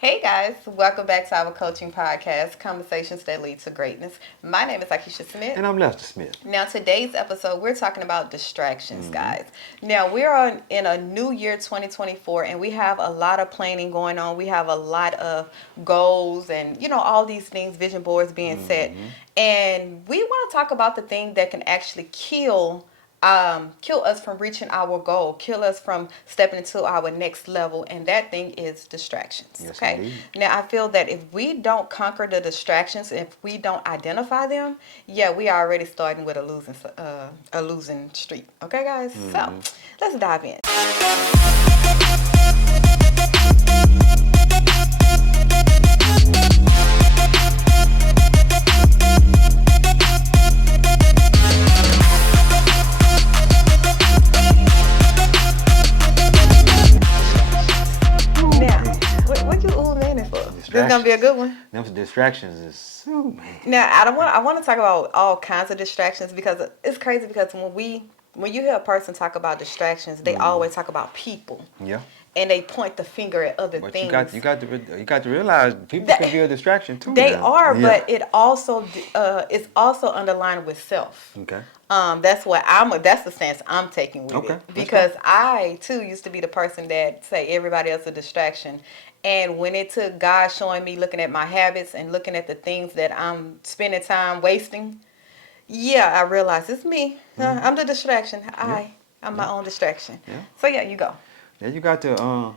Hey guys, welcome back to our coaching podcast, Conversations That Lead to Greatness. My name is Akeisha Smith. And I'm Lester Smith. Now, today's episode, we're talking about distractions, Mm-hmm. guys. Now, we're in a new year, 2024, and we have a lot of planning going on. We have a lot of goals and, all these things, vision boards being set. Mm-hmm. And we want to talk about the thing that can actually kill us from reaching our goal, kill us from stepping into our next level, and that thing is distractions. Yes, Okay. indeed. Now I feel that if we don't conquer the distractions, if we don't identify them, yeah, we are already starting with a losing streak. Okay, guys. So Mm-hmm. let's dive in. Now, what you ooh man for? This is gonna be a good one. Them distractions is, oh man. Now, I want to talk about all kinds of distractions because it's crazy because when you hear a person talk about distractions, they always talk about people Yeah. and they point the finger at other But things. you got to realize people That- can be a distraction too. They now. are, Yeah. but it's also underlined with self. Okay. That's the stance I'm taking with Okay, it let's because I too used to be the person that say everybody else a distraction, and when it took God showing me, looking at my habits and looking at the things that I'm spending time wasting, yeah, I realized it's me. I'm the distraction. I'm my own distraction. Yeah. So yeah, you go. Then you got to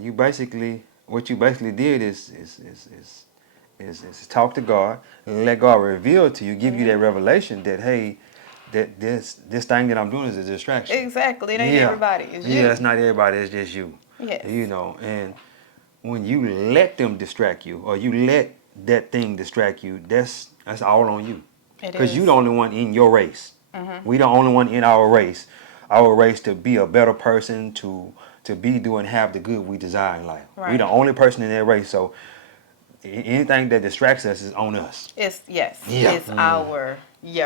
you basically what you basically did is talk to God and let God reveal to you, give you that revelation that hey, that this thing that I'm doing is a distraction. Exactly. It ain't Yeah. everybody. It's you. Yeah, it's not everybody, it's just you. Yes. And when you let them distract you or you let that thing distract you, that's all on you. It Because is. you the only one in your race. We the only one in our race. Our race to be a better person, to be, do, and have the good we desire in life. Right. We the only person in that race. So anything that distracts us is on us. It's Yeah. It's our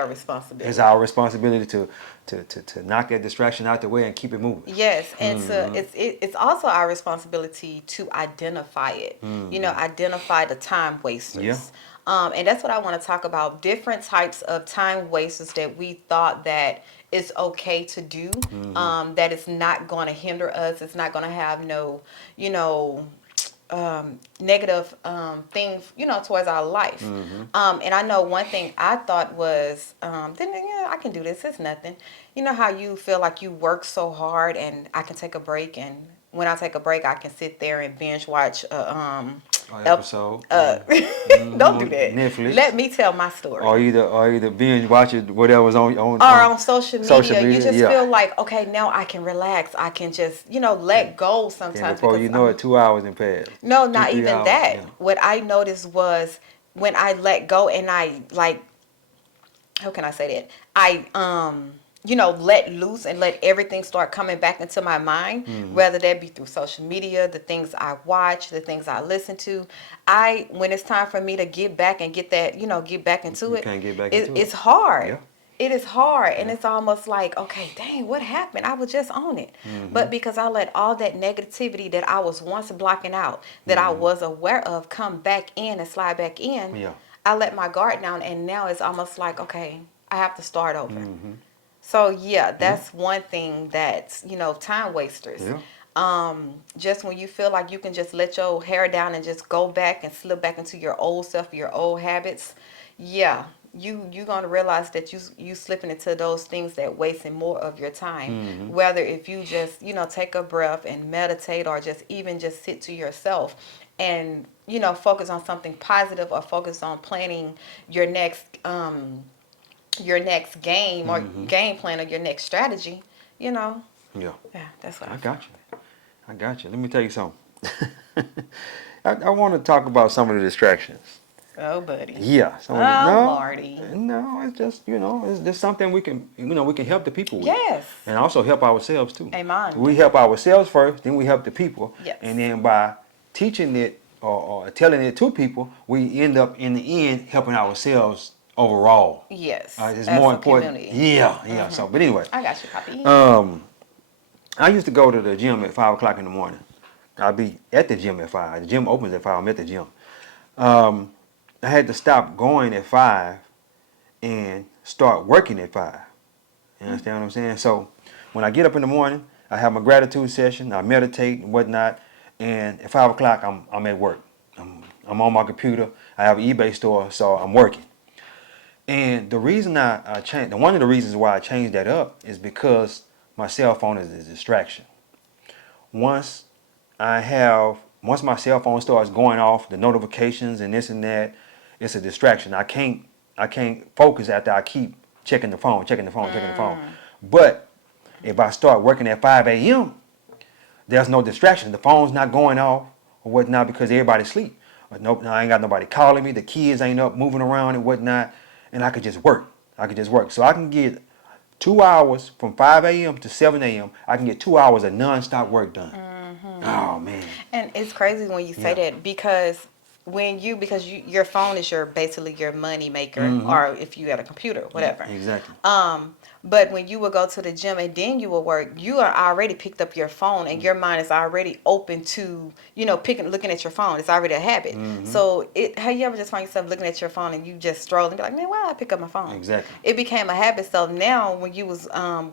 responsibility. It's our responsibility to knock that distraction out the way and keep it moving. Yes, and it's also our responsibility to identify it. Identify the time wasters. Yeah. And that's what I want to talk about. Different types of time wasters that we thought that it's okay to do. That it's not going to hinder us. It's not going to have no, negative things, towards our life. And I know one thing I thought was, I can do this. It's nothing. You know how you feel like you work so hard, and I can take a break, and when I take a break, I can sit there and binge watch. Episode. Don't do that. Netflix. Let me tell my story. Or either binge watch it, whatever's on Or on social media, you just yeah. feel like, okay, now I can relax. I can just, let go sometimes. And before you know it, 2 hours in passed. No, not 3 even hours, that. yeah. What I noticed was when I let go and I how can I say that? I let loose and let everything start coming back into my mind, whether that be through social media, the things I watch, the things I listen to. When it's time for me to get back and get that, get back into You it, can't get back into it. It's hard. Yeah. It is hard, and it's almost like, okay, dang, what happened? I was just on it. But because I let all that negativity that I was once blocking out, that I was aware of, come back in and slide back in, Yeah. I let my guard down, and now it's almost like, okay, I have to start over. So, yeah, that's one thing that's, time wasters. Yeah. Just when you feel like you can just let your hair down and just go back and slip back into your old self, your old habits, yeah, you're going to realize that you slipping into those things that wasting more of your time. Whether if you just, take a breath and meditate, or just even just sit to yourself and, focus on something positive, or focus on planning your next game, or game plan, or your next strategy, Yeah. Yeah, that's what I got you. Let me tell you something. I want to talk about some of the distractions. Oh, buddy. Yeah. Marty. No, it's just, it's just something we can help the people with. Yes. And also help ourselves too. Amen. We help ourselves first, then we help the people. Yes. And then by teaching it or telling it to people, we end up in the end helping ourselves overall. Yes. It's as more a important. community. Yeah. So, but anyway, I got you, Poppy. I used to go to the gym at 5 o'clock in the morning. I'll be at the gym at 5. The gym opens at 5. I'm at the gym. Um, I had to stop going at 5 and start working at 5. You understand what I'm saying? So when I get up in the morning, I have my gratitude session, I meditate and whatnot, and at 5 o'clock I'm at work. I'm on my computer. I have an eBay store, so I'm working. And the reason I changed, one of the reasons why I changed that up is because my cell phone is a distraction. Once once my cell phone starts going off, the notifications and this and that, it's a distraction. I can't focus after I keep checking the phone, checking the phone, checking the phone. But if I start working at 5 a.m., there's no distraction. The phone's not going off or whatnot because everybody's asleep. Nope, I ain't got nobody calling me. The kids ain't up moving around and whatnot, and I could just work. So I can get 2 hours from 5 a.m. to 7 a.m. I can get 2 hours of nonstop work done. Oh man. And it's crazy when you say Yeah. that because your phone is basically your money maker, or if you got a computer, whatever. Exactly. But when you will go to the gym and then you will work, you are already picked up your phone and your mind is already open to, looking at your phone. It's already a habit. So have you ever just find yourself looking at your phone and you just stroll and be like, man, why I pick up my phone? Exactly. It became a habit. So now when you was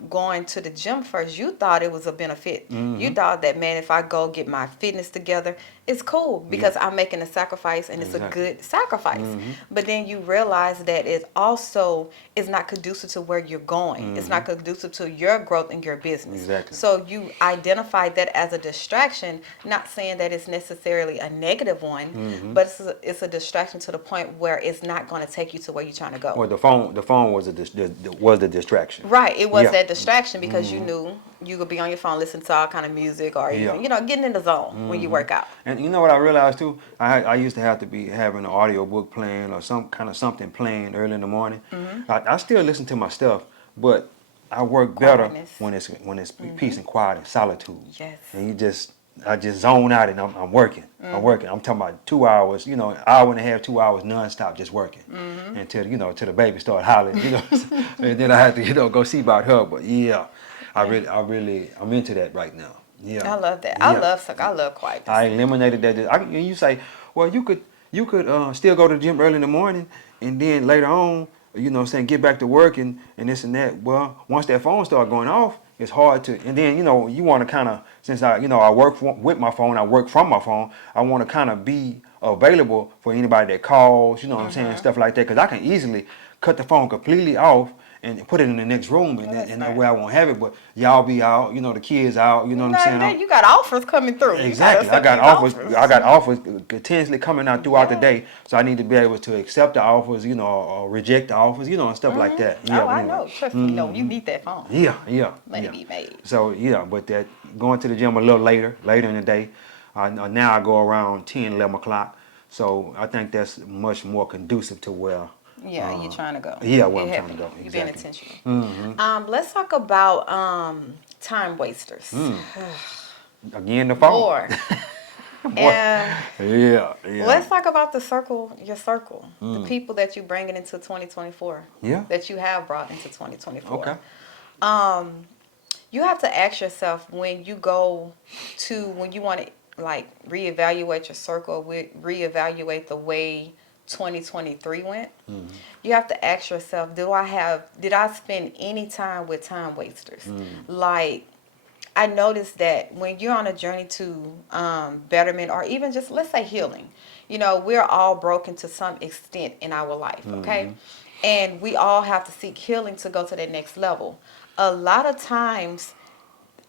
going to the gym first, you thought it was a benefit. You thought that, man, if I go get my fitness together, it's cool because I'm making a sacrifice and it's a good sacrifice. But then you realize that it also is not conducive to where you're going. It's not conducive to your growth in your business. Exactly. So you identify that as a distraction, not saying that it's necessarily a negative one, but it's a distraction to the point where it's not going to take you to where you're trying to go. Well, the phone was the distraction. Right, it was Yeah. that distraction because you knew you could be on your phone listening to all kind of music or even, getting in the zone when you work out. And you know what I realized too? I used to have to be having an audio book playing or something playing early in the morning. I still listen to my stuff, but I work better Quietness. when it's peace and quiet and solitude. Yes. And I just zone out and I'm working. I'm working. I'm talking about 2 hours, an hour and a half, 2 hours nonstop just working until till the baby start hollering, and then I have to go see about her. But yeah, I'm into that right now. Yeah, I love that. Yeah. I love quietness. I eliminated that. And you say, well, you could still go to the gym early in the morning, and then later on, get back to work and this and that. Well, once that phone start going off, it's hard to. And then you want to kind of, since I work with my phone, I work from my phone. I want to kind of be available for anybody that calls. You know what I'm saying, stuff like that, because I can easily cut the phone completely off and put it in the next room, and that way I won't have it. But y'all be out, the kids out, you know what I'm saying? You got offers coming through. Exactly. I got offers continuously coming out throughout the day. So I need to be able to accept the offers, or reject the offers, and stuff like that. Yeah, I anyway. know. Trust me. No, you need that phone. Yeah. Money be made. So but that going to the gym a little later in the day. Now I go around 10, 11 o'clock. So I think that's much more conducive to where. Yeah, you're trying to go. Yeah, where I'm trying to go. You're being Exactly. intentional. Let's talk about time wasters. Again, the phone. More. And Yeah. let's talk about your circle, the people that you bringing into 2024. Yeah. That you have brought into 2024. Okay. You have to ask yourself when you want to reevaluate your circle, reevaluate the way 2023 went. You have to ask yourself, did I spend any time with time wasters? Like, I noticed that when you're on a journey to betterment, or even just, let's say, healing, we're all broken to some extent in our life, okay? And we all have to seek healing to go to that next level. A lot of times,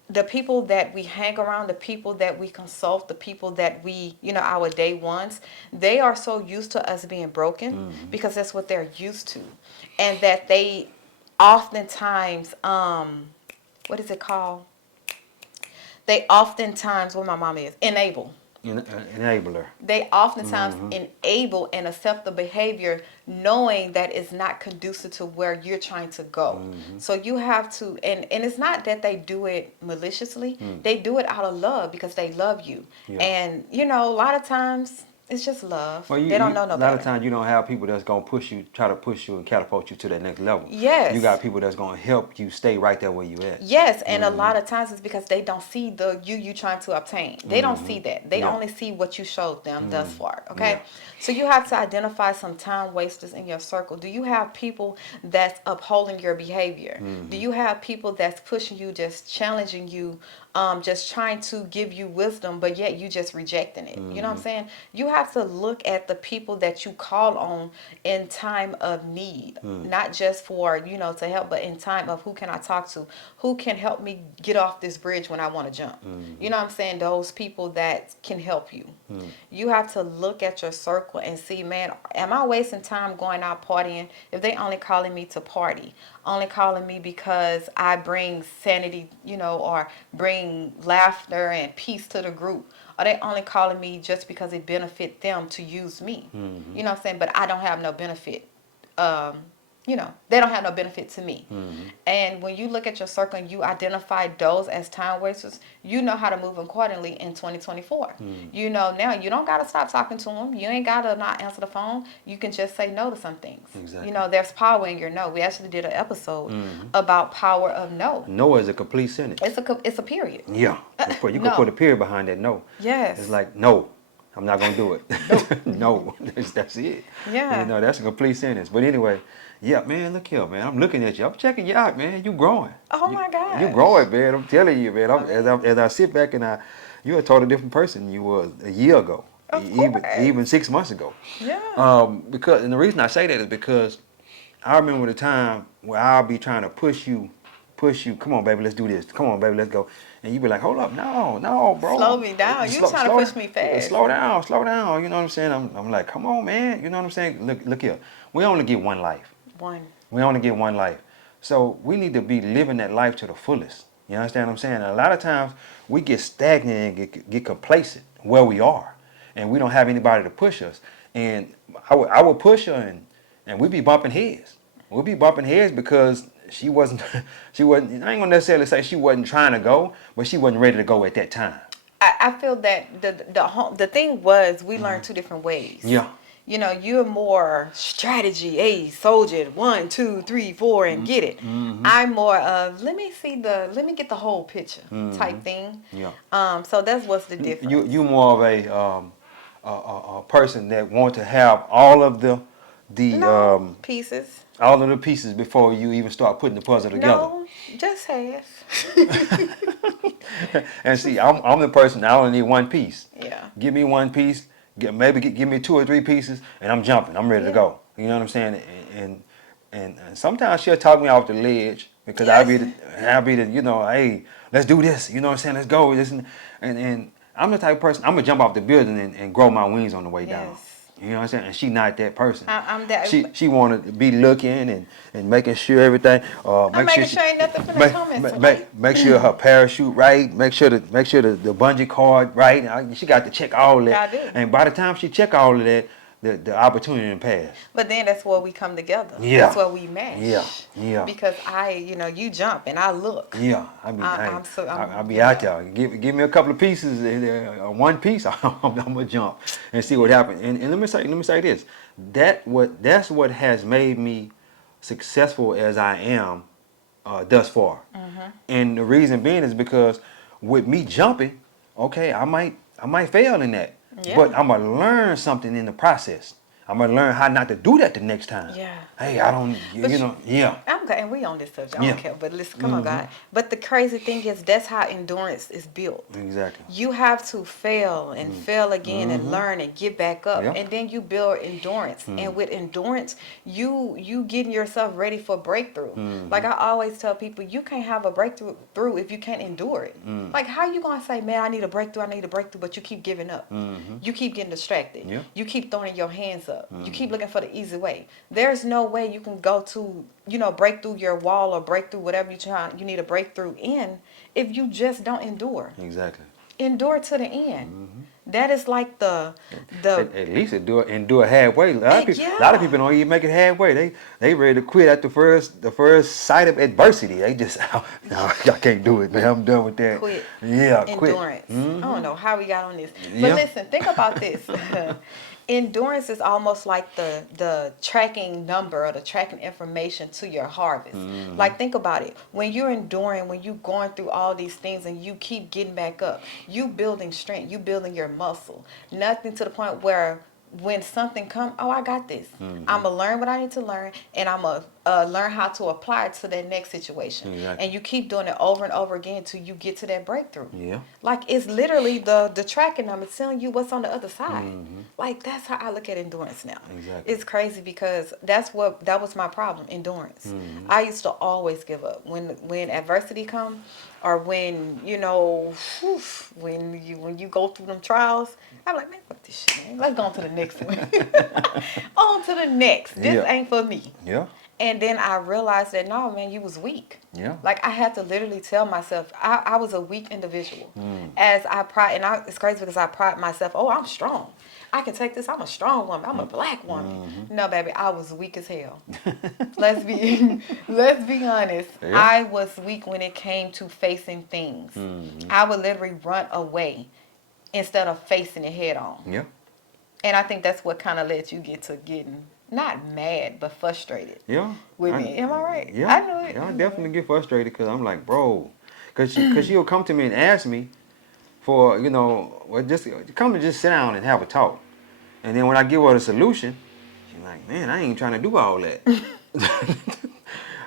the people that we hang around, the people that we consult, the people that we, our day ones, they are so used to us being broken because that's what they're used to. And that they oftentimes, what is it called? They oftentimes, what my mom is, enable. Enabler. They oftentimes enable and accept the behavior knowing that it's not conducive to where you're trying to go. So you have to, and it's not that they do it maliciously. They do it out of love because they love you. Yeah. And, a lot of times It's just love. Well, They don't know no a lot of better. times you don't have people that's gonna try to push you and catapult you to that next level. You Yes. got people that's gonna help you stay right there where you at. Yes, and a Mm-hmm. lot of times it's because they don't see the you trying to obtain. They don't Mm-hmm. see that. They Yeah. only see what you showed them thus Mm-hmm. far. Yeah. Okay, so you have to identify some time wasters in your circle. Do you have people that's upholding your behavior? Do Mm-hmm. you have people that's pushing you, just challenging you, just trying to give you wisdom, but yet you just rejecting it? You know what I'm Mm-hmm. saying? You have to look at the people that you call on in time of need, Mm-hmm. not just for to help, but in time of who can I talk to, who can help me get off this bridge when I want to jump. Mm-hmm. You know what I'm saying? Those people that can help you. Mm-hmm. You have to look at your circle and see, man, am I wasting time going out partying if they only calling me to party, only calling me because I bring sanity, or bring laughter and peace to the group? Are they only calling me just because it benefit them to use me? Mm-hmm. You know what I'm saying? But I don't have no benefit. Um, they don't have no benefit to me. Mm-hmm. And when you look at your circle and you identify those as time wasters, you know how to move accordingly in 2024. Mm-hmm. Now you don't got to stop talking to them. You ain't got to not answer the phone. You can just say no to some things. Exactly. There's power in your no. We actually did an episode Mm-hmm. about power of no. No is a complete sentence. It's a period. Yeah. You can No. put a period behind that no. Yes. It's like no. I'm not gonna do it. Nope. No, that's it. Yeah. That's a complete sentence. But anyway, yeah, man, look here, man. I'm looking at you. I'm checking you out, man. You growing. Oh my You gosh. growing, man. I'm telling you, man. As I sit back and you're a totally different person you was a year ago, Of even course. 6 months ago. Yeah. Because and the reason I say that is because I remember the time where I'll be trying to push you. Come on, baby, let's do this. Come on, baby, let's go. And you be like, hold up, no, bro. Slow me down. You trying to push me fast. Slow down. You know what I'm saying? I'm like, come on, man. You know what I'm saying? Look here. We only get one life. One. We only get one life. So we need to be living that life to the fullest. You understand what I'm saying? And a lot of times we get stagnant and get complacent where we are. And we don't have anybody to push us. And I would push her and we'd be bumping heads. We'd be bumping heads because she wasn't, I ain't gonna necessarily say she wasn't trying to go, but she wasn't ready to go at that time. I feel that the thing was we learned two different ways. Yeah. You're more strategy, hey, soldier, 1, 2, 3, 4, and get it. Mm-hmm. I'm more of let me get the whole picture type thing. Yeah. So that's what's the difference. You more of a person that want to have all of the No pieces. all of the pieces before you even start putting the puzzle together. No, just half. And see, I'm the person I only need one piece. Yeah. Give me one piece. Give me 2 or 3 pieces, and I'm jumping. I'm ready to Yeah. go. You know what I'm saying? And sometimes she'll talk me off the ledge because I'll be the hey, let's do this. You know what I'm saying? Let's go. And I'm the type of person I'm gonna jump off the building and grow my wings on the way down. Yes. You know what I'm saying? And she not that person. I'm that. She wanted to be looking and making sure everything. I'm making sure ain't nothing for the comments. Make sure her parachute right. Make sure the bungee cord right. She got to check all that. I do. And by the time she check all of that, the opportunity didn't pass. But then that's where we come together. Yeah. That's where we match. Yeah. Because you jump and I look. Yeah, I'll be out there. Give me a couple of pieces, one piece. I'm gonna jump and see what happens. And let me say this. That's what has made me successful as I am thus far. Mm-hmm. And the reason being is because with me jumping, okay, I might fail in that, Yeah. but I'm gonna learn something in the process. I'm gonna learn how not to do that the next time. Yeah. Hey, I don't, yeah. I'm good, and we on this subject. I Yeah. don't care, but listen, come on, God. But the crazy thing is, that's how endurance is built. Exactly. You have to fail and fail again and learn and get back up, Yeah. and then you build endurance. And with endurance, you getting yourself ready for breakthrough. Like I always tell people, you can't have a breakthrough if you can't endure it. Like how you gonna say, man, I need a breakthrough, but you keep giving up. You keep getting distracted. Yeah. You keep throwing your hands up. You keep looking for the easy way. There's no way you can go to, break through your wall or break through whatever you need a breakthrough in if you just don't endure. Exactly. Endure to the end. That is like the At least endure halfway. A lot of yeah. people don't even make it halfway. They ready to quit at the first sight of adversity. They just no, I can't do it, man. I'm done with that. Quit. Yeah, quit. Endurance. I don't know how we got on this. But Yeah. listen, think about this. Endurance is almost like the tracking number or the tracking information to your harvest. Like think about it. When you're enduring, when you're going through all these things and you keep getting back up, you building strength, you building your muscle. Nothing to the point where when something comes, oh, I got this. I'm going to learn what I need to learn, and I'm going to learn how to apply it to that next situation. Exactly. And you keep doing it over and over again until you get to that breakthrough. Yeah. Like it's literally the tracking number telling you what's on the other side. Like that's how I look at endurance now. Exactly. It's crazy because that was my problem, endurance. I used to always give up when adversity come, or when when you go through them trials. I'm like, man, fuck this shit, man. Let's go on to the next one. On to the next. This Yeah. ain't for me. Yeah. And then I realized that no, man, you was weak. Yeah. Like I had to literally tell myself I was a weak individual. As I pride, it's crazy because I pride myself. Oh, I'm strong. I can take this. I'm a strong woman. I'm a black woman. No, baby, I was weak as hell. let's be honest. Yeah. I was weak when it came to facing things. I would literally run away instead of facing it head on. Yeah. And I think that's what kind of led you get to getting not mad but frustrated. Yeah. With me, am I right? Yeah. I knew it. Yeah, I definitely get frustrated because I'm like, bro, because she'll come to me and ask me for, well, just come and just sit down and have a talk. And then when I give her the solution, she's like, man, I ain't trying to do all that.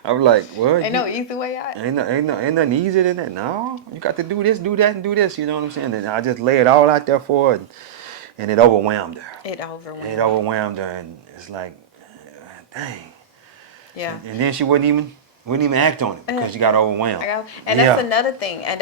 I was like, well, Ain't no easy way out. ain't nothing easier than that. No, you got to do this, do that, and do this. You know what I'm saying? And I just lay it all out there for her, and it overwhelmed her. It overwhelmed. It overwhelmed her, and it's like, dang. Yeah. And then she wouldn't even act on it because she got overwhelmed. And that's another thing. And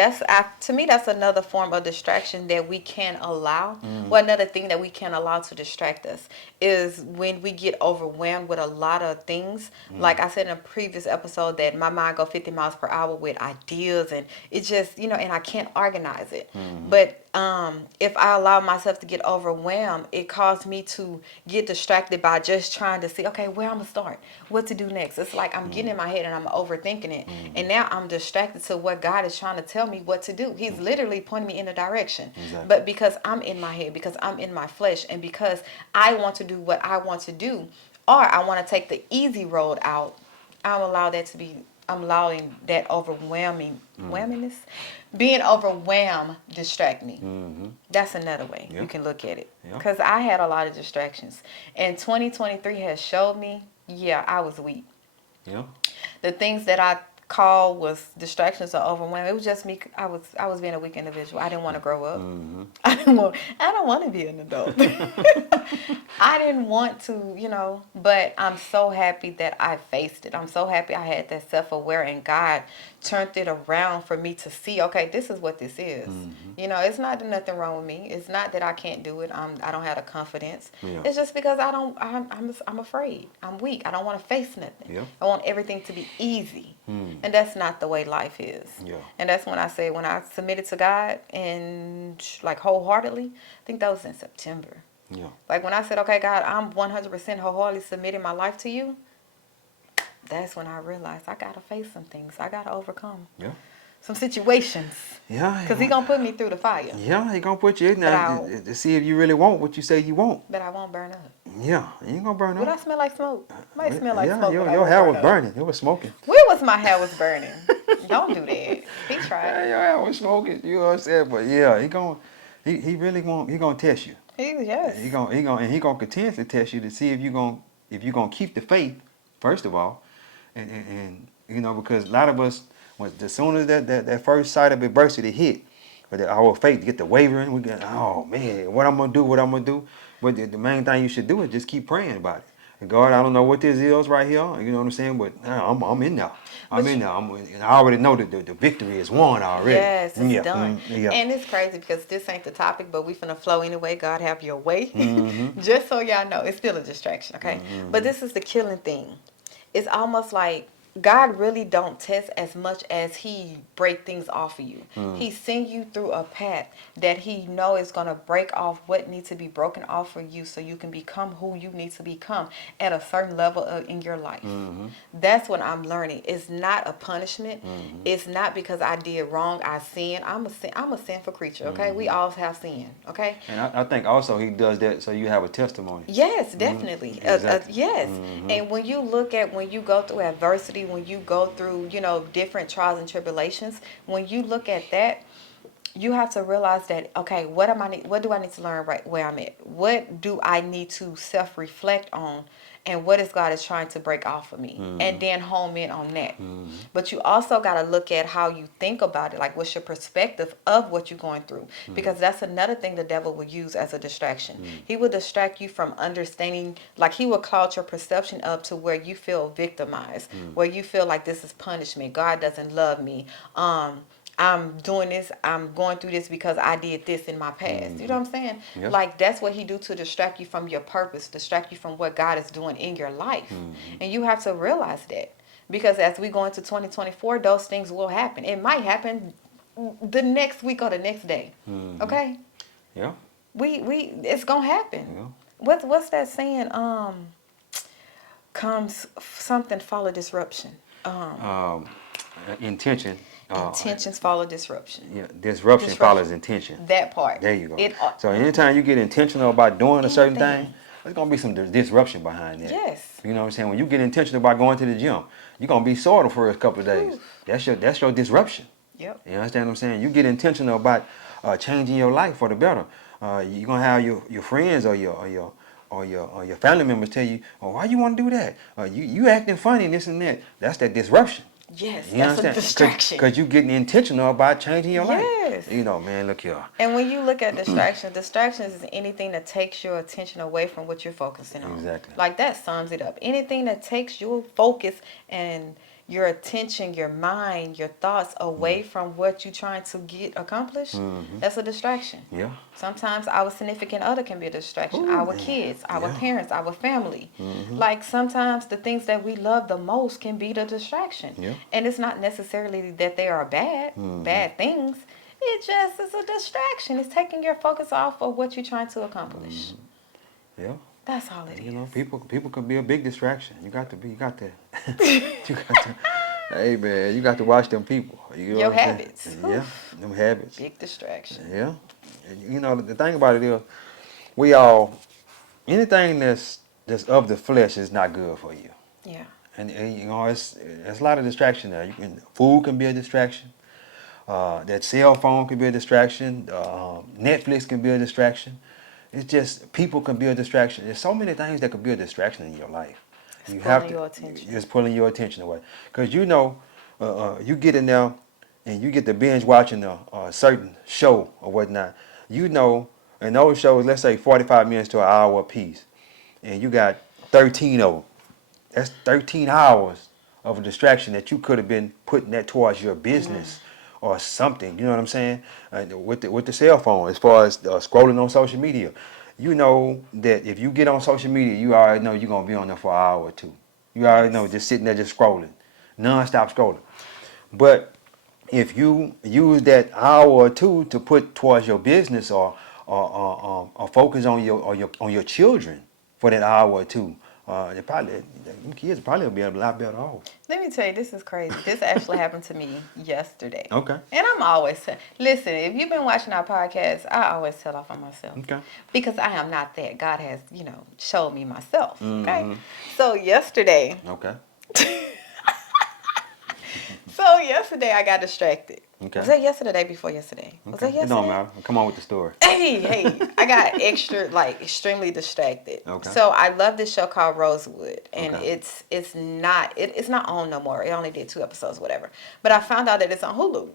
to me, that's another form of distraction that we can allow. Well, another thing that we can allow to distract us is when we get overwhelmed with a lot of things. Like I said in a previous episode that my mind go 50 miles per hour with ideas, and it just, and I can't organize it. But if I allow myself to get overwhelmed, it caused me to get distracted by just trying to see, okay, where I'm going to start, what to do next. It's like I'm getting in my head and I'm overthinking it. And now I'm distracted to what God is trying to tell me what to do. He's literally pointing me in a direction. Exactly. But because I'm in my head, because I'm in my flesh, and because I want to do what I want to do, or I want to take the easy road out, I'm allowing that whelmingness, being overwhelmed, distract me. That's another way you can look at it. Yeah. Because I had a lot of distractions. And 2023 has showed me, I was weak. Yeah. The things that I call was distractions or overwhelmed. It was just me. I was being a weak individual. I didn't want to grow up. I don't want to be an adult. I didn't want to, but I'm so happy that I faced it. I'm so happy I had that self-aware, and God turned it around for me to see, okay, this is what this is. It's not that nothing wrong with me. It's not that I can't do it. I don't have the confidence. Yeah. It's just because I'm afraid. I'm weak. I don't want to face nothing. Yeah. I want everything to be easy. And that's not the way life is. Yeah. And that's when I submitted to God and like wholeheartedly, I think that was in September. Yeah. Like when I said, okay, God, I'm 100% wholeheartedly submitting my life to you, that's when I realized I got to face some things. I got to overcome some situations. Yeah. Because He's going to put me through the fire. Yeah, he gonna put you in there to see if you really want what you say you want. But I won't burn up. Yeah, you ain't gonna burn Would I up. smell like smoke? Might smell like smoke. Your but I won't hair burn was up. burning. It was smoking. Where was my hair was burning? Don't do that. He tried. Yeah, your hair was smoking. You know what I'm saying? But yeah, he really gonna test you. Yes. He gonna continuously test you to see if you gonna keep the faith first of all, and because a lot of us, as soon as that first sight of adversity hit, but our faith get to wavering, we get, oh man, what I'm gonna do. But the main thing you should do is just keep praying about it. And God, I don't know what this is right here, you know what I'm saying, but I'm in there. And I already know that the victory is won already. Yes, it's done. Yeah. And it's crazy because this ain't the topic, but we finna flow anyway. God have your way. Just so y'all know, it's still a distraction, okay? But this is the killing thing. It's almost like God really don't test as much as he break things off of you. He send you through a path that he know is going to break off what needs to be broken off for you so you can become who you need to become at a certain level in your life. That's what I'm learning. It's not a punishment. It's not because I did wrong, I sinned. I'm a sinful creature, okay? We all have sin, okay? And I think also he does that so you have a testimony. Yes, definitely. Exactly. Yes. And when you look at when you go through adversity, when you go through, different trials and tribulations, when you look at that, you have to realize that, okay, what do I need to learn right where I'm at? What do I need to self-reflect on? And what is God is trying to break off of me? And then home in on that. But you also got to look at how you think about it. Like, what's your perspective of what you're going through? Because that's another thing the devil will use as a distraction. He will distract you from understanding, like he will cloud your perception up to where you feel victimized, where you feel like this is punishment. God doesn't love me. I'm doing this, I'm going through this because I did this in my past. You know what I'm saying? Yep. Like, that's what he do to distract you from your purpose, distract you from what God is doing in your life. And you have to realize that. Because as we go into 2024, those things will happen. It might happen the next week or the next day. Okay? Yeah. We it's gonna happen. Yeah. What's that saying? Comes something follow disruption. Intention. Intentions follow disruption. Yeah, disruption follows intention. That part. There you go. So anytime you get intentional about doing a certain thing, there's gonna be some disruption behind that. Yes. You know what I'm saying? When you get intentional about going to the gym, you're gonna be sore the first couple of days. That's your disruption. Yep. You understand what I'm saying? You get intentional about changing your life for the better. You're gonna have your friends or your family members tell you, "Oh, why you want to do that? You acting funny and this and that." That's that disruption. Yes, You that's understand? a distraction. Because you're getting intentional about changing your life. Yes. Man, look here. And when you look at distractions is anything that takes your attention away from what you're focusing on. Exactly. Like, that sums it up. Anything that takes your focus and your attention, your mind, your thoughts away from what you're trying to get accomplished, that's a distraction. Yeah. Sometimes our significant other can be a distraction. Our kids, our parents, our family. Like, sometimes the things that we love the most can be the distraction. Yeah. And it's not necessarily that they are bad things. It just is a distraction. It's taking your focus off of what you're trying to accomplish. Yeah. That's all it is. People can be a big distraction. You got to, hey man, you got to watch them people. You know Your what I'm saying? habits. Yeah, them habits. Big distraction. Yeah. And the thing about it is, anything that's of the flesh is not good for you. Yeah. And it's a lot of distraction there. Food can be a distraction. That cell phone can be a distraction. Netflix can be a distraction. It's just people can be a distraction. There's so many things that could be a distraction in your life. Your attention. It's pulling your attention away. Because you get in there and you get to binge watching a certain show or whatnot. And those shows, let's say 45 minutes to an hour a piece, and you got 13 of them. That's 13 hours of a distraction that you could have been putting that towards your business or something. You know what I'm saying? With the cell phone, as far as scrolling on social media, you know that if you get on social media, you already know you're gonna be on there for an hour or two. You already know, just sitting there just scrolling, non-stop scrolling. But if you use that hour or two to put towards your business or focus on your children for that hour or two, them kids probably will be a lot better off. Let me tell you, this is crazy. This actually happened to me yesterday. Okay. And I'm always listen, if you've been watching our podcast, I always tell off on myself. Okay. Because I am not that. God has, showed me myself. Okay. So yesterday. Okay. So yesterday I got distracted. Okay. Was that yesterday or the day before yesterday? Was that It yesterday? don't matter. Come on with the story. Hey, I got extremely distracted. Okay. So I love this show called Rosewood, and Okay. it's not on no more. It only did 2 episodes, whatever. But I found out that it's on Hulu.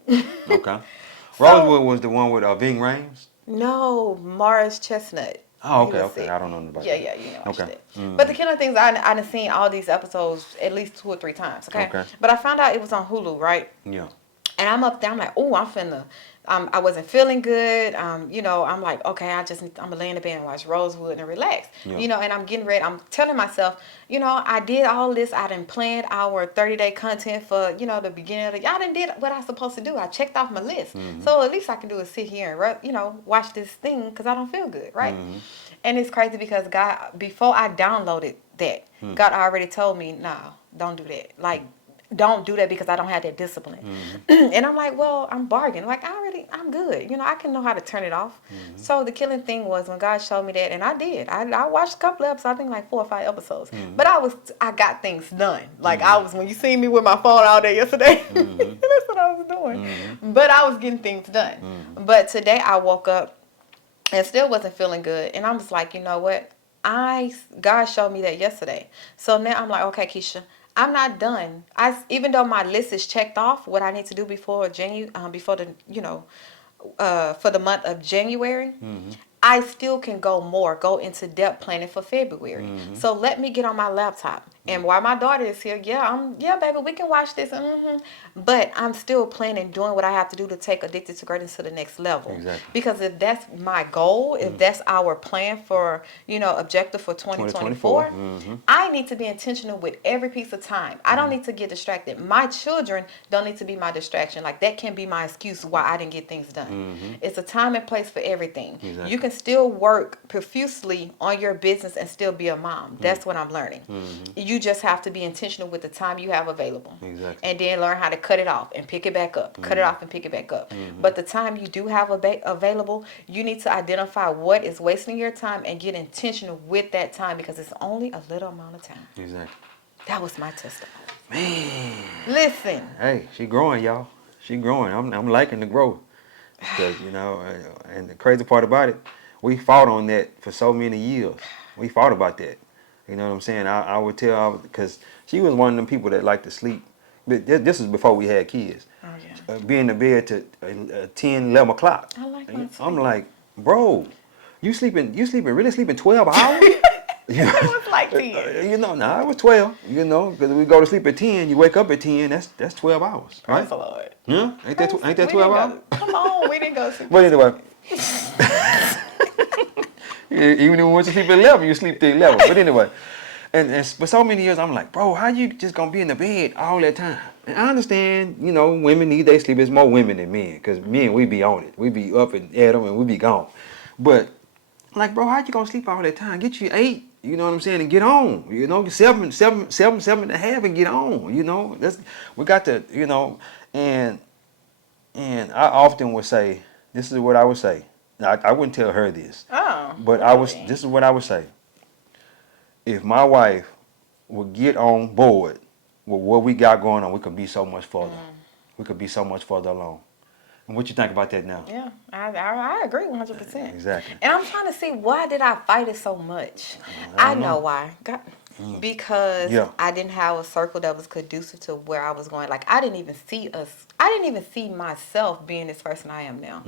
Okay. So- Rosewood was the one with Ving Rhames? No, Morris Chestnut. Oh, He okay, was okay. sick. I don't know about Yeah, that. you know, watched Okay. it. But the kind of things I done seen all these episodes at least 2 or 3 times. Okay. Okay. But I found out it was on Hulu, right? Yeah. And I'm up there, I'm like, oh, I'm finna, I wasn't feeling good. I'm like, okay, I'm gonna lay in the bed and watch Rosewood and relax. Yeah. And I'm getting ready. I'm telling myself, I did all this. I done planned our 30-day content for, the beginning of I done did what I was supposed to do. I checked off my list. So at least I can do is sit here and, watch this thing because I don't feel good, right? And it's crazy because God, before I downloaded that, God already told me, no, don't do that. Like, don't do that because I don't have that discipline. And I'm like, well, I'm bargaining. Like, I'm good. I can know how to turn it off. So the killing thing was when God showed me that, and I did. I watched a couple of episodes, I think like 4 or 5 episodes. But I got things done. Like when you see me with my phone all day yesterday, that's what I was doing. But I was getting things done. But today I woke up and still wasn't feeling good. And I'm just like, you know what? God showed me that yesterday. So now I'm like, okay, Keisha, I'm not done. Even though my list is checked off, what I need to do before before the for the month of January, I still can go into depth planning for February. So let me get on my laptop. And while my daughter is here, yeah, baby, we can watch this. But I'm still planning, doing what I have to do to take Addicted to Greatness to the next level. Exactly. Because if that's my goal, if that's our plan for, objective for 2024, I need to be intentional with every piece of time. I don't need to get distracted. My children don't need to be my distraction. Like, that can be my excuse why I didn't get things done. It's a time and place for everything. Exactly. You can still work profusely on your business and still be a mom. That's what I'm learning. You just have to be intentional with the time you have available. Exactly. And then learn how to cut it off and pick it back up. Cut it off and pick it back up. But the time you do have available, you need to identify what is wasting your time and get intentional with that time, because it's only a little amount of time. Exactly. That was my testimony. Man. Listen. Hey, she growing, y'all. She growing. I'm liking the growth. Because, and the crazy part about it, we fought on that for so many years. We fought about that. You know what I'm saying? I would tell her, because she was one of them people that liked to sleep. But this is before we had kids. Oh, yeah. Be in the bed to 10, 11 o'clock. I like my sleep. I'm like, bro, you really sleeping 12 hours? It was like 10. Nah, it was 12. Because we go to sleep at 10, you wake up at 10. That's 12 hours, right? Praise the Lord. Yeah, ain't that We 12 didn't hours? Come on, we didn't go sleep. But anyway, even if you went to sleep at 11, you sleep till 11. But anyway, and for so many years, I'm like, bro, how you just gonna be in the bed all that time? And I understand, women need their sleep. It's more women than men, because men, we be on it. We be up and at them, and we be gone. But like, bro, how you gonna sleep all that time? Get you 8, you know what I'm saying, and get on. 7.5, and get on. We got to, and I often would say, this is what I would say. Now, I wouldn't tell her this, but really? this is what I would say. If my wife would get on board with what we got going on, we could be so much further. We could be so much further along. And what you think about that now? Yeah, I agree 100%. Exactly. And I'm trying to see, why did I fight it so much? I know why. Because I didn't have a circle that was conducive to where I was going. Like, I didn't even see myself being this person I am now.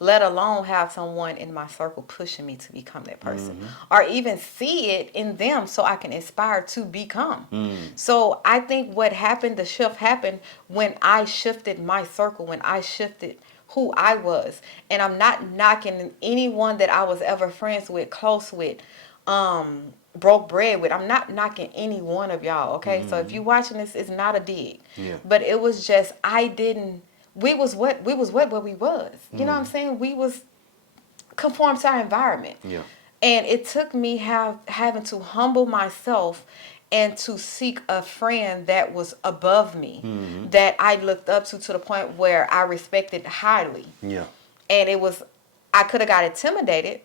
Let alone have someone in my circle pushing me to become that person. Or even see it in them so I can aspire to become. So I think the shift happened when I shifted my circle, when I shifted who I was. And I'm not knocking anyone that I was ever friends with, close with, broke bread with. I'm not knocking any one of y'all, okay? So if you watching this, it's not a dig. Yeah. But it was just, we was what we was. You know what I'm saying? We was conformed to our environment. Yeah. And it took me having to humble myself and to seek a friend that was above me, that I looked up to the point where I respected highly. Yeah. And I could have got intimidated,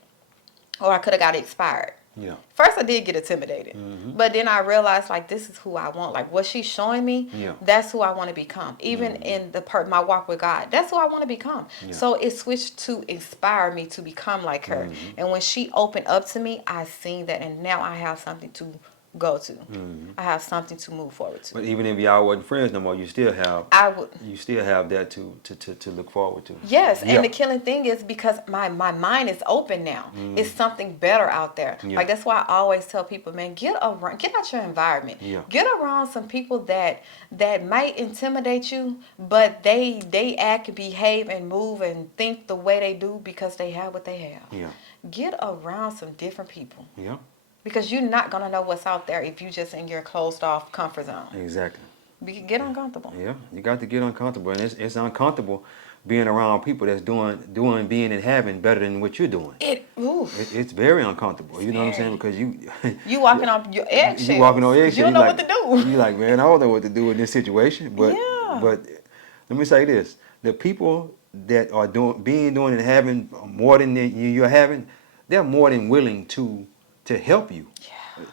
or I could have got inspired. Yeah. First, I did get intimidated, but then I realized, like, this is who I want. Like, what she's showing me, that's who I want to become. Even in my walk with God, that's who I want to become. Yeah. So it switched to inspire me to become like her. And when she opened up to me, I seen that, and now I have something to go to. I have something to move forward to. But even if y'all wasn't friends no more, you still have I would. that to look forward to. Yes, Yeah. and the killing thing is because my mind is open now. It's something better out there. Yeah. Like that's why I always tell people, man, get out your environment. Yeah. Get around some people that might intimidate you, but they act, behave, and move and think the way they do because they have what they have. Yeah. Get around some different people Yeah. because you're not gonna know what's out there if you just in your closed off comfort zone. Exactly. We can get uncomfortable. Yeah. You got to get uncomfortable, and it's uncomfortable being around people that's doing being and having better than what you're doing. It's very uncomfortable. You know what I'm saying? Because you walking on your eggshells. You walking on eggshells. You don't know what to do. You like, man, I don't know what to do in this situation. But Yeah. but let me say this: the people that are doing and having more than you're having, they're more than willing to help you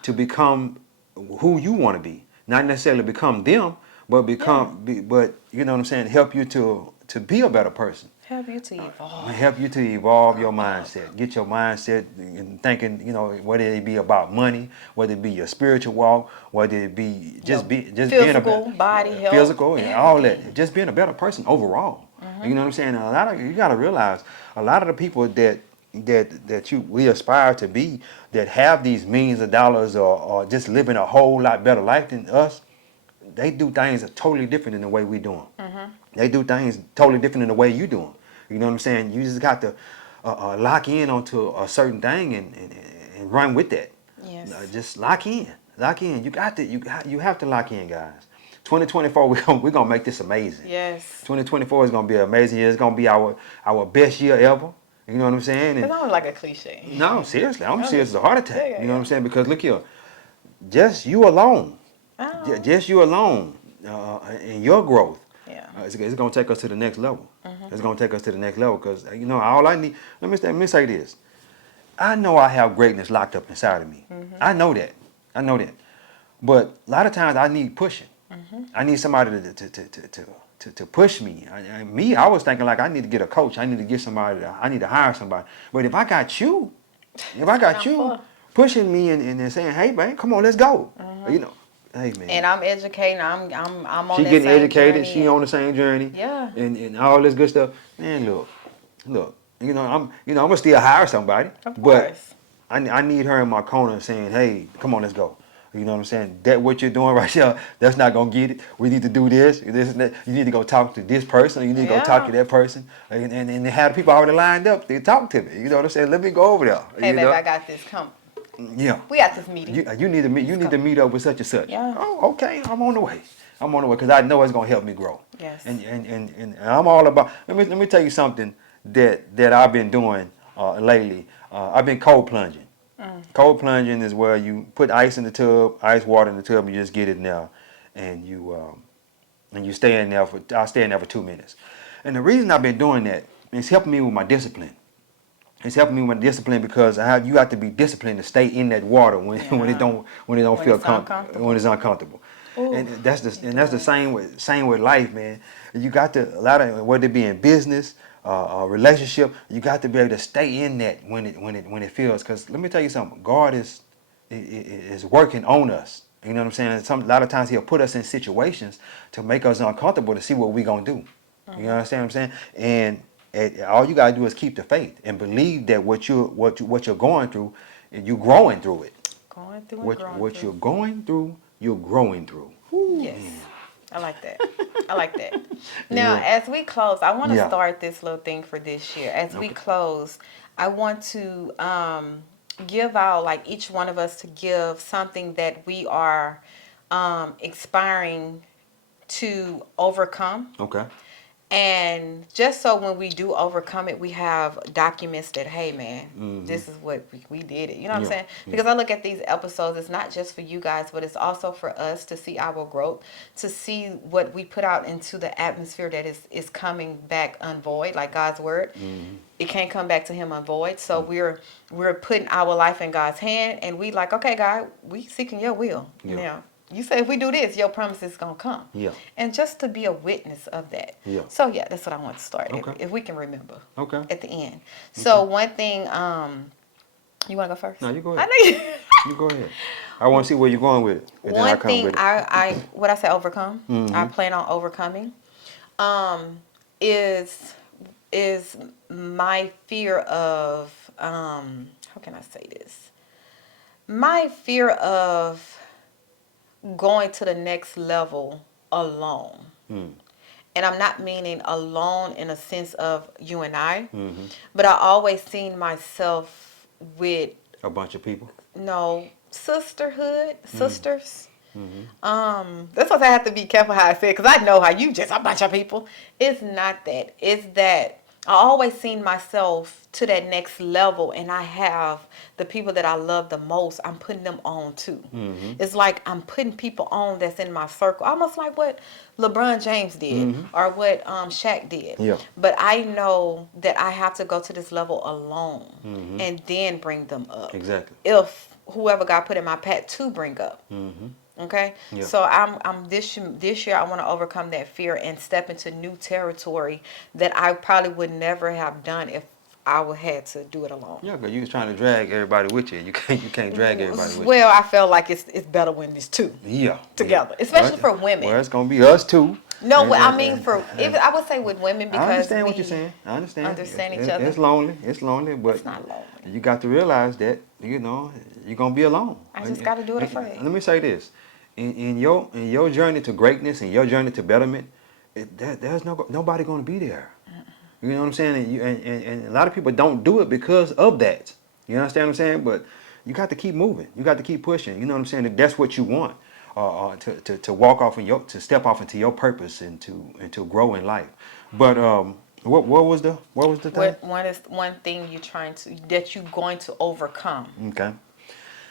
to become who you want to be. Not necessarily become them, but but you know what I'm saying? Help you to be a better person. Help you to evolve. Help you to evolve your mindset. Get your mindset and thinking, you know, whether it be about money, whether it be your spiritual walk, whether it be just being a physical, body health, physical and all that. Just being a better person overall. You know what I'm saying? And you gotta realize a lot of the people that we aspire to be, that have these millions of dollars or just living a whole lot better life than us, they do things totally different than the way we do them. They do things totally different than the way you do them. You know what I'm saying? You just got to lock in onto a certain thing and run with that. Yes. Just lock in. Lock in. You have to lock in, guys. 2024, we're gonna make this amazing. Yes. 2024 is gonna be an amazing year. It's gonna be our best year ever. You know what I'm saying? It's almost like a cliche. No, seriously, I'm serious as a heart attack. Yeah. You know what I'm saying? Because look here, just you alone, Oh. just you alone, in your growth, Yeah. it's gonna take us to the next level. It's gonna take us to the next level because you know all I need. Let me say this. I know I have greatness locked up inside of me. I know that. But a lot of times I need pushing. I need somebody to push me. I was thinking like I need to get a coach. I need to get somebody. I need to hire somebody. But if I got you pushing me and saying, "Hey, man, come on, let's go," you know, hey, man. And I'm educating. I'm on. She that getting same educated. journey She on the same journey. Yeah. And all this good stuff. Man, look. You know, I'm gonna still hire somebody. Of but course. I need her in my corner saying, "Hey, come on, let's go." You know what I'm saying? That what you're doing right here, that's not gonna get it. We need to do this and that. You need to go talk to this person. You need to go talk to that person. And have the people already lined up. They talk to me. You know what I'm saying? Let me go over there. Hey, you baby, know? I got this. Come. Yeah. We got this meeting. You need to meet. You need to meet up with such and such. Yeah. Oh, okay. I'm on the way because I know it's gonna help me grow. Yes. And I'm all about. Let me tell you something that I've been doing lately. I've been cold plunging. Cold plunging is where you put ice in the tub, ice water in the tub, and you just get it in there, and you stay in there I stay in there for 2 minutes. And the reason I've been doing that is helping me with my discipline. It's helping me with my discipline because you have to be disciplined to stay in that water when it don't feel comfortable, when it's uncomfortable. Ooh. And that's the same with life, man. You got to whether it be in business, a relationship, you got to be able to stay in that when it feels. Because let me tell you something, God is working on us. You know what I'm saying? A lot of times He'll put us in situations to make us uncomfortable to see what we gonna do. You know what I'm saying? And all you gotta do is keep the faith and believe that what you're going through, you're growing through it. Going through and What growing you're going through, you're growing through. Woo. Yes. I like that. Now, as we close, I want to start this little thing for this year. As we close, I want to give out, like each one of us to give something that we are aspiring to overcome. Okay. And just so when we do overcome it, we have documents that, hey, man, this is what we did it. You know what I'm saying? Because I look at these episodes, it's not just for you guys, but it's also for us to see our growth, to see what we put out into the atmosphere that is coming back unvoid, like God's word. It can't come back to Him unvoid. So we're putting our life in God's hand, and we like, okay, God, we seeking Your will. Yeah. Now, you say if we do this, Your promise is going to come. Yeah. And just to be a witness of that. Yeah. So, yeah, that's what I want to start, Okay. if we can remember. Okay. At the end. So, one thing, you want to go first? No, you go I ahead. know you. You go ahead. I want to see where you're going with it, and then I One come thing with it. I what I say overcome. I Mm-hmm. plan on overcoming. Is is my fear of how can I say this? My fear of going to the next level alone. Mm. And I'm not meaning alone in a sense of you and I, Mm-hmm. but I always seen myself with A bunch of people. no sisterhood, Mm-hmm. sisters. Mm-hmm. That's what I have to be careful how I say it, because I know how you just a bunch of people. It's not that. It's that I always seen myself to that next level, and I have the people that I love the most. I'm putting them on too. Mm-hmm. It's like I'm putting people on that's in my circle, almost like what LeBron James did Mm-hmm. or what Shaq did. Yeah. But I know that I have to go to this level alone Mm-hmm. and then bring them up. Exactly. If whoever God put in my path to bring up. Mm-hmm. Okay, Yeah. so I'm this year I want to overcome that fear and step into new territory that I probably would never have done if I would had to do it alone. Yeah, because you was trying to drag everybody with you. You can't drag everybody with Well, I felt like it's better when it's two you. Yeah. together, Yeah. especially for Well, women. it's gonna be us too. No, And, I and, mean and, for if and I would say with women I because understand what you're we saying. I understand. understand each It- other. it's lonely. It's lonely, but It's not lonely. you got to realize that you're gonna be alone. I just got to do it And afraid. let me say this: in your journey to greatness and your journey to betterment, there's nobody gonna be there. You know what I'm saying? And a lot of people don't do it because of that. You understand what I'm saying? But you got to keep moving. You got to keep pushing. You know what I'm saying? If that's what you want, to walk off to step off into your purpose and to grow in life. But what was the thing? What is one thing you're trying to that you're going to overcome Okay.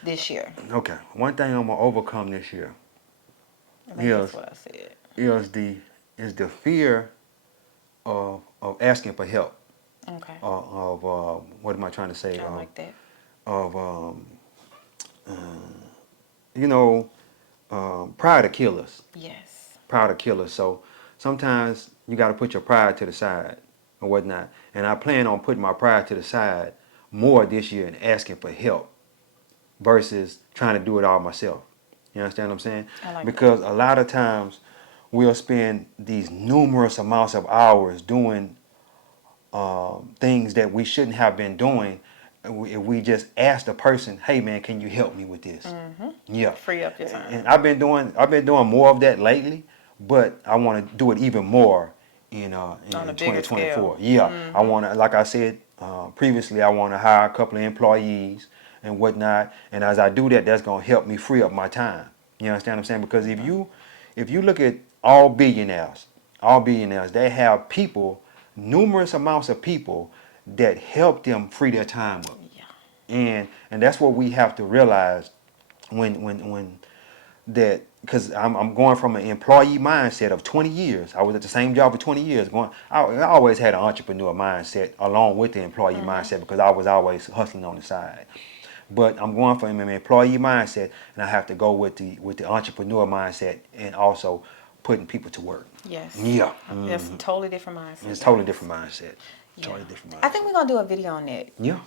this year? Okay. One thing I'm gonna overcome this year I think that's is what I said. is the fear of asking for help. Okay, Of what am I trying to say? I like that. Of you know, pride to kill us. Yes. Pride to kill us. So sometimes you got to put your pride to the side or whatnot. And I plan on putting my pride to the side more this year and asking for help versus trying to do it all myself. You understand what I'm saying? I like Because a lot of times we'll spend these numerous amounts of hours doing things that we shouldn't have been doing if we just ask the person, "Hey man, can you help me with this?" Yeah, Free up your time. and I've been doing more of that lately, but I want to do it even more in On a bigger 2024. scale. Yeah, I want to, like I said previously, I want to hire a couple of employees and whatnot, and as I do that, that's gonna help me free up my time. You understand what I'm saying? Because if you look at all billionaires, they have people, numerous amounts of people that help them free their time up. Yeah. And that's what we have to realize when that, because I'm going from an employee mindset of 20 years. I was at the same job for 20 years. I always had an entrepreneur mindset along with the employee mindset because I was always hustling on the side. But I'm going from an employee mindset, and I have to go with the entrepreneur mindset and also putting people to work. Yes. Yeah, That's totally different mindset. it's totally guys. different mindset. Yeah. Totally different I mindset. think we're gonna do a video on that. Yeah.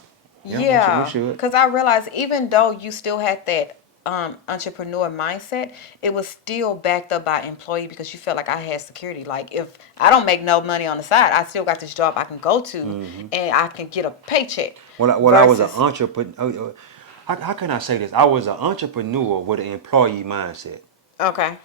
Yeah. We should. Because I realized even though you still had that entrepreneur mindset, it was still backed up by employee because you felt like I had security. Like if I don't make no money on the side, I still got this job I can go to and I can get a paycheck. Well, I was an Versus- entrepreneur. How can I say this? I was an entrepreneur with an employee mindset. Okay.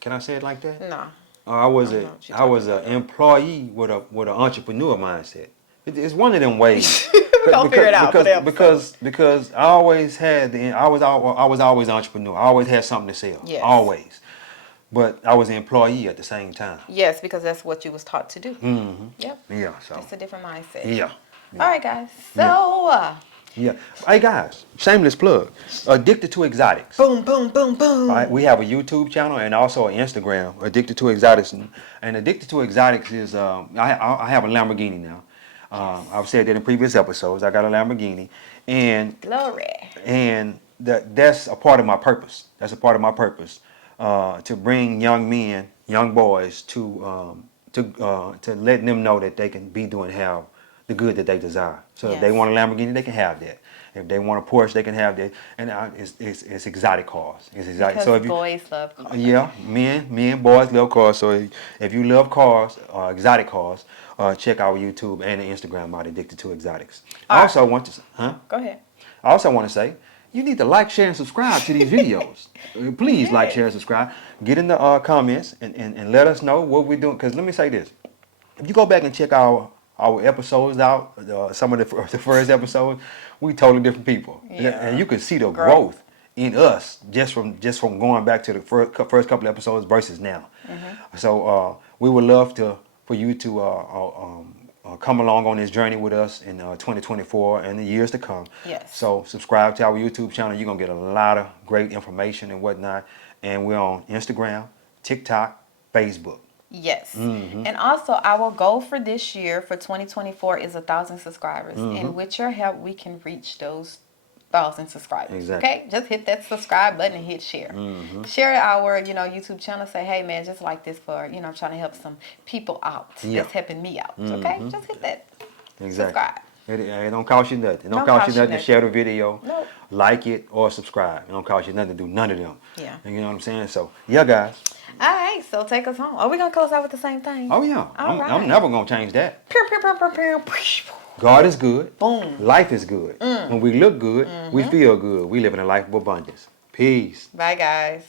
Can I say it like that? No. I was I a know what you're I was talking an employee with an entrepreneur mindset. It's one of them ways. We'll figure it out for the episode. Because I always I was always an entrepreneur. I always had something to sell. Yes. Always. But I was an employee at the same time. Yes, because that's what you was taught to do. Mm-hmm. Yep. Yeah. So. It's a different mindset. Yeah. All right, guys. So, Yeah. Hey guys, shameless plug. Addicted to Exotics. boom, boom, boom, boom. All right, we have a YouTube channel and also an Instagram, Addicted to Exotics. And Addicted to Exotics is, I have a Lamborghini now. I've said that in previous episodes. I got a Lamborghini. Glory. And that's a part of my purpose. That's a part of my purpose. To bring young men, young boys to let them know that they can be doing have the good that they desire. So if they Yes. want a Lamborghini, they can have that. If they want a Porsche, they can have that. And it's exotic cars. It's exotic. Because So if you, boys love cars. yeah, men, boys love cars. So if you love cars, exotic cars, check our YouTube and the Instagram out Addicted to Exotics. All I right. also want to, Go ahead. I also want to say, you need to like, share, and subscribe to these videos. Please like, Yes. share, and subscribe. Get in the comments and let us know what we're doing. Because let me say this. If you go back and check our episodes out, some of the first episodes, we totally different people. Yeah. And you can see the growth in us just from going back to the first couple episodes versus now. So we would love for you to come along on this journey with us in 2024 and the years to come. Yes. So subscribe to our YouTube channel. You're gonna get a lot of great information and whatnot. And we're on Instagram, TikTok, Facebook. Yes. And also, our goal for this year, for 2024, is 1,000 subscribers. And with your help, we can reach those 1,000 subscribers. Exactly. Okay? Just hit that subscribe button and hit share. Share our, YouTube channel. Say, hey, man, just like this for, I'm trying to help some people out. Yeah. That's helping me out. Okay? Just hit that Exactly. subscribe. It don't cost you nothing. It don't cost you nothing to share the video, Nope. like it, or subscribe. It don't cost you nothing to do none of them. Yeah. And you know what I'm saying? So, yeah, guys. All right, so take us home. Are we going to close out with the same thing? Oh, yeah. All right. I'm never going to change that. Pew, pew, pew, pew, pew. God is good. Boom. Life is good. When we look good, we feel good. We live in a life of abundance. Peace. Bye, guys.